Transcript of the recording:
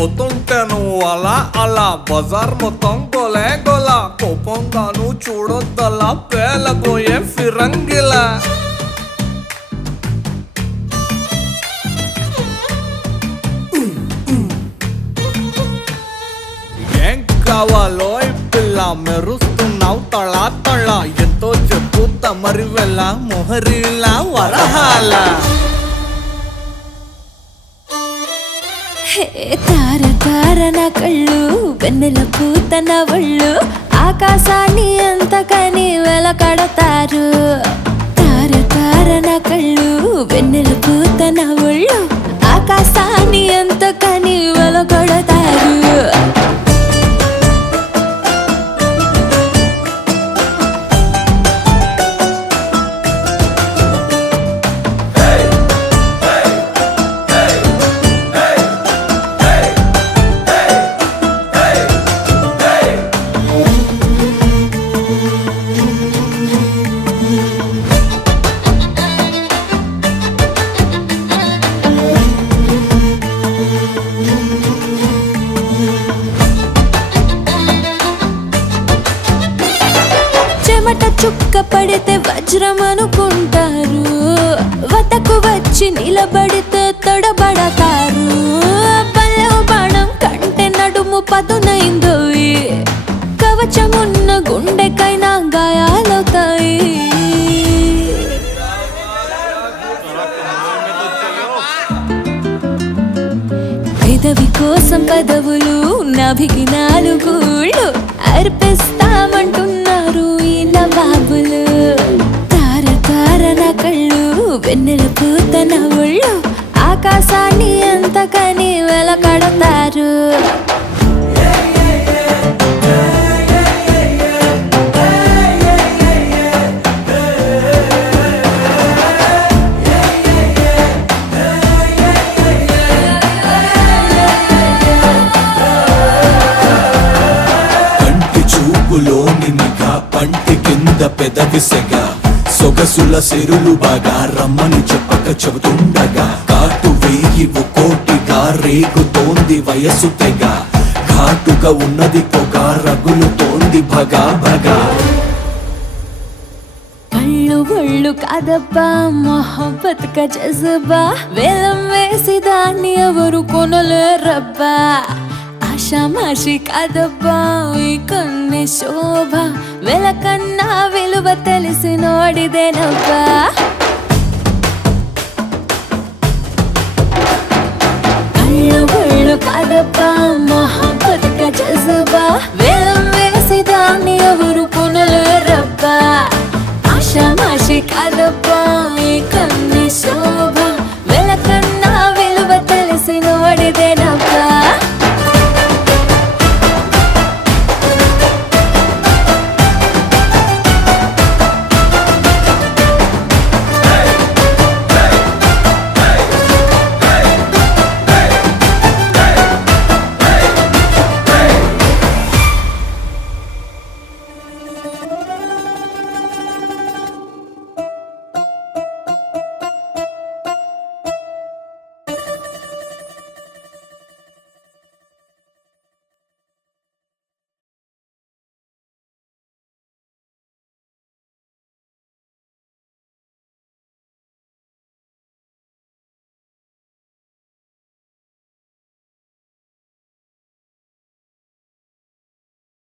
పోతుంటే నువ్వు అలా అలా బజార్ మొత్తం గోలే గోలా కోపంగాను చూడొద్దలా పేలబోయే ఫిరంగిలా ఏం కావాలో ఈ పిల్ల మెరుస్తున్నావు తళా తళా ఎంతో చెప్పు తమరి వెళ్ళ మొహరిలా వరహాల తార తార నా కళ్ళు వెన్నెల పూత నా ఒళ్ళు ఆకాశాన్ని ఎంతకని వెలకడతారు తార తార నా కళ్ళు వెన్నెల పూత నా ఒళ్ళు ఆకాశాన్ని ఎంతకని వెలకడతారు చెమట చుక్క పడితే వజ్రం అనుకుంటారు వతకు వచ్చి నిలబడితే తొడబడతారు పల్లె బాణం కంటే నడుము పదునైందో కవచమున్న గుండెకైనా గాయాలవుతాయి పెదవి కోసం పదవులు నాభికి నాలుగుళ్ళు అర్పిస్తామంటున్నారు ఈ నవాబులు తార తార నా కళ్ళు వెన్నెల పూత నా ఒళ్ళు ఆకాశాన్ని ఎంతకని వెలకడతారు పంటి కింద పెదవిసెగా సొగసుల సిరులు బాగా రమ్మని చెప్పక చెబుతుండగా కాటు వేయి కోటిగా రేగుతోంది వయసు తెగ ఘాటుగా ఉన్నది పొగ రగులుతోంది భగా భగా కళ్ళు ఒళ్ళు కాదబ్బా మొహబ్బత్ కా జజబా వేలం వేసి దాన్ని ఎవరు కొనలేరబ్బా ఆషామాషి కాదబ్బా ఈ కన్నే శోభ వెలకన్నా విలువ తెలిసి నోడిదేనబ్బా కళ్ళు ఒళ్ళు కాదబ్బా మొహబ్బత్ కా జజబా వేలం వేసి దాన్ని ఎవరు కొనలేరబ్బా ఆషామాషి కాదబ్బా ఈ కన్నే శోభ